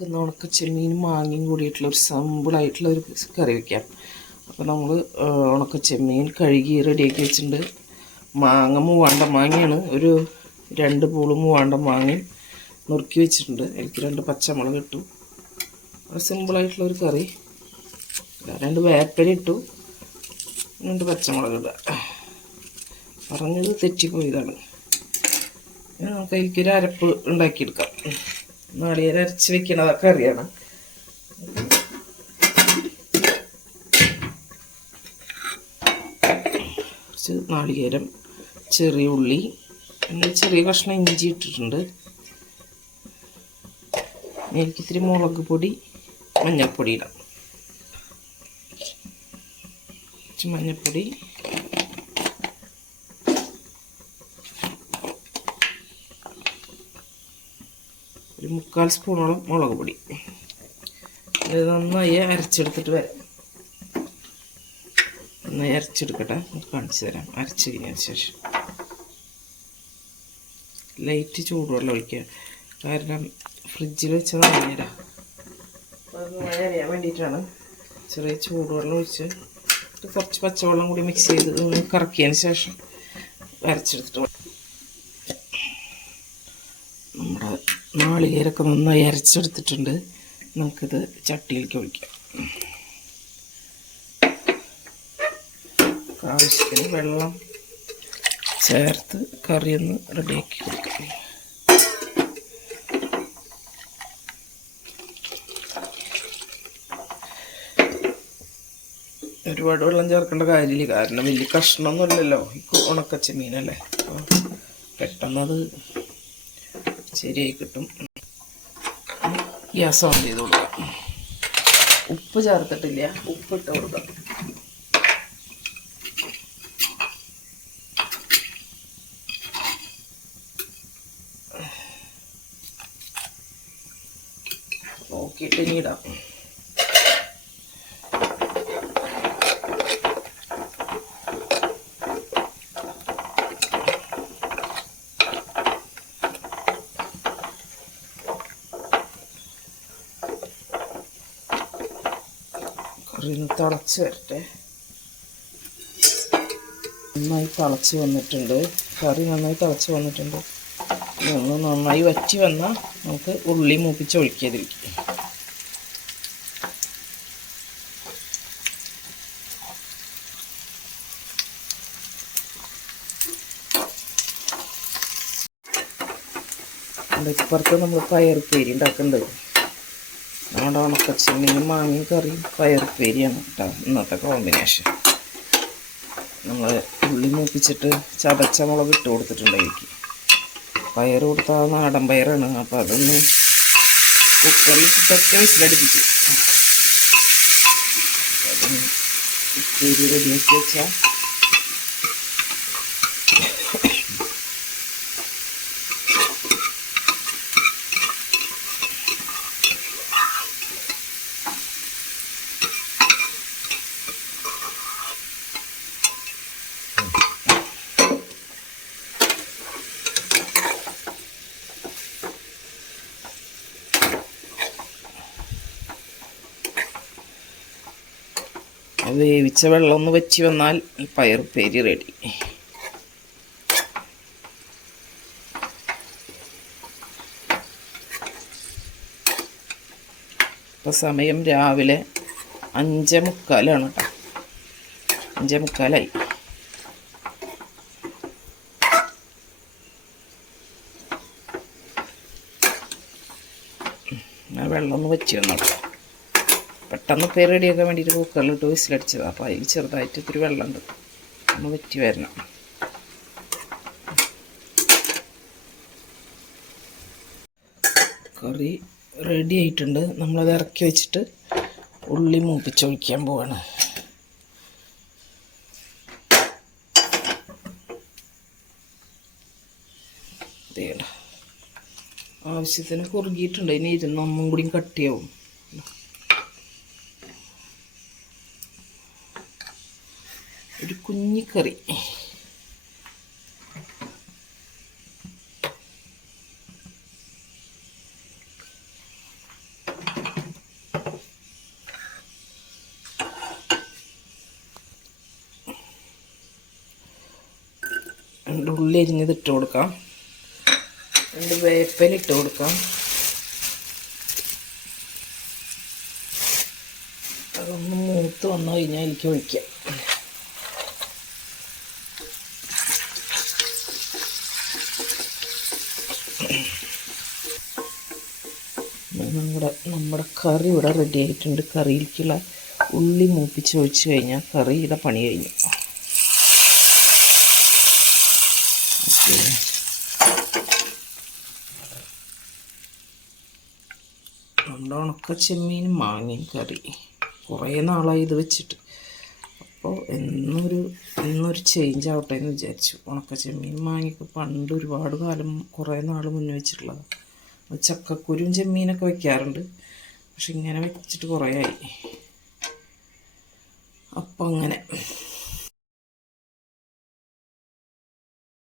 നമുക്കിന്ന് ഉണക്ക ചെമ്മീനും മാങ്ങയും കൂടിയിട്ടുള്ള ഒരു സിമ്പിളായിട്ടുള്ള ഒരു കറി വയ്ക്കാം അപ്പോൾ നമ്മൾ ഉണക്ക ചെമ്മീൻ കഴുകി റെഡിയാക്കി വെച്ചിട്ടുണ്ട്. മാങ്ങ മൂവാണ്ട മാങ്ങയാണ്. ഒരു രണ്ട് പൂൾ മൂവാണ്ട മാങ്ങയും നുറുക്കി വെച്ചിട്ടുണ്ട്. എനിക്ക് രണ്ട് പച്ചമുളക് ഇട്ടു. സിമ്പിളായിട്ടുള്ള ഒരു കറി. രണ്ട് വേപ്പല ഇട്ടു. രണ്ട് പച്ചമുളക് ഇടുക പറഞ്ഞത് തെറ്റിപ്പോയതാണ്. നമുക്ക് എനിക്കൊരു അരപ്പ് ഉണ്ടാക്കിയെടുക്കാം. നാളികേരം അരച്ച് വെക്കണ അറിയണം. കുറച്ച് നാളികേരം ചെറിയ ഉള്ളി ചെറിയ കഷ്ണം ഇഞ്ചി ഇട്ടിട്ടുണ്ട്. എനിക്ക് ഇത്തിരി മുളക് പൊടി മഞ്ഞൾപ്പൊടി ഇടാം. മഞ്ഞൾപ്പൊടി ഒരു മുക്കാൽ സ്പൂണോളം മുളക് പൊടി. നന്നായി അരച്ചെടുത്തിട്ട് വരാം. നന്നായി അരച്ചെടുക്കട്ടെ. കാണിച്ചു തരാം. അരച്ച് കഴിഞ്ഞതിന് ശേഷം. ലൈറ്റ് ചൂടുവെള്ളം ഒഴിക്കുക. കാരണം ഫ്രിഡ്ജിൽ വെച്ചത് മഴ അറിയാൻ വേണ്ടിയിട്ടാണ്. ചെറിയ ചൂടുവെള്ളം ഒഴിച്ച് കുറച്ച് പച്ചവെള്ളം കൂടി മിക്സ് ചെയ്ത് കറക്കിയതിന് ശേഷം അരച്ചെടുത്തിട്ട് വരാം. നമ്മുടെ നാളികേരൊക്കെ നന്നായി അരച്ചെടുത്തിട്ടുണ്ട്. നമുക്കിത് ചട്ടിയിലേക്ക് ഒഴിക്കാം. ആവശ്യത്തിന് വെള്ളം ചേർത്ത് കറി ഒന്ന് റെഡിയാക്കി കൊടുക്കാം. ഒരുപാട് വെള്ളം ചേർക്കേണ്ട കാര്യമില്ല. കാരണം വലിയ കഷ്ണമൊന്നുമില്ലല്ലോ. ഈ മീനല്ലേ പെട്ടെന്നത് ശരിയായി കിട്ടും. ഗ്യാസ് ഓൺ ചെയ്ത് കൊടുക്കാം. ഉപ്പ് ചേർത്തിട്ടില്ല. ഉപ്പ് ഇട്ട് കൊടുക്കാം. നോക്കിയിട്ട് ഇനി ഇടാം. കറി തിളച്ച് വരട്ടെ. നന്നായി തിളച്ച് വന്നിട്ടുണ്ട്. കറി നന്നായി തിളച്ച് വന്നിട്ടുണ്ട്. ഒന്ന് നന്നായി വറ്റി വന്നാൽ നമുക്ക് ഉള്ളി മൂപ്പിച്ച് ഒഴിക്കാതിരിക്കും. ഇപ്പുറത്ത് നമ്മൾ പയർ പേരി ഉണ്ടാക്കുന്നുണ്ട്. നമ്മുടെ ഉണക്കച്ചെമ്മീനും മാങ്ങയും കറിയും പയറുപ്പേരിയാണ് കേട്ടോ. ഇന്നത്തെ കോമ്പിനേഷൻ നമ്മൾ ഉള്ളി മൂപ്പിച്ചിട്ട് ചതച്ച മുളക് ഇട്ട് കൊടുത്തിട്ടുണ്ടായിരിക്കും പയർ കൊടുത്താൽ നാടൻ പയറാണ്. അപ്പോൾ അതൊന്ന് കുക്കറിൽ ഇട്ടൊക്കെ വിസിലടിപ്പിക്കും അതൊന്ന് ഉപ്പേരി റെഡിയാക്കി വെച്ചാൽ വേവിച്ച വെള്ളം ഒന്ന് വെച്ച് വന്നാൽ ഈ പേരി റെഡി ഇപ്പം സമയം രാവിലെ അഞ്ചേ മുക്കാലാണ് കേട്ടോ. അഞ്ചേ മുക്കാലായി. വെള്ളം ഒന്ന് വെച്ച് വന്നോട്ടോ പെട്ടെന്ന് പേര് റെഡിയാക്കാൻ വേണ്ടിയിട്ട് കുക്കറിലിട്ട് വിസിലടിച്ചത്. അപ്പോൾ അതിൽ ചെറുതായിട്ട് ഇത്തിരി വെള്ളമുണ്ട് ഒന്ന് വെറ്റി വരണം. കറി റെഡി ആയിട്ടുണ്ട്. നമ്മളത് ഇറക്കി വെച്ചിട്ട് ഉള്ളി മൂപ്പിച്ചൊഴിക്കാൻ പോവാണ്. ആവശ്യത്തിന് കുറുകിയിട്ടുണ്ട്. ഇനി ഇരുന്ന് ഒന്നും കൂടി കട്ടിയാവും. ഒരു കുഞ്ഞിക്കറി രണ്ട് ഉള്ളി അരിഞ്ഞത് ഇട്ട് കൊടുക്കാം. രണ്ട് വേപ്പൽ ഇട്ട് കൊടുക്കാം. അതൊന്ന് മൂത്ത് വന്നു കഴിഞ്ഞാൽ എനിക്ക് ഒഴിക്കാം. നമ്മുടെ നമ്മുടെ കറി ഇവിടെ റെഡി ആയിട്ടുണ്ട്. കറിയിലേക്കുള്ള ഉള്ളി മൂപ്പിച്ച് ഒഴിച്ചു കഴിഞ്ഞാൽ കറി കറിയുടെ പണി കഴിഞ്ഞു. ഉണക്ക ചെമ്മീനും മാങ്ങയും കറി. കുറേ നാളായി ഇത് വെച്ചിട്ട്. അപ്പോൾ എന്നൊരു ഇന്നൊരു ചേഞ്ച് ആവട്ടെ എന്ന് വിചാരിച്ചു. ഉണക്ക ചെമ്മീൻ വാങ്ങിക്ക് പണ്ട് ഒരുപാട് കാലം കുറേ നാൾ മുന്നേ വെച്ചിട്ടുള്ളതാണ് ചക്കക്കുരും ചെമ്മീനൊക്കെ വെക്കാറുണ്ട്. പക്ഷെ ഇങ്ങനെ വെച്ചിട്ട് കുറേ ആയി. അപ്പം അങ്ങനെ.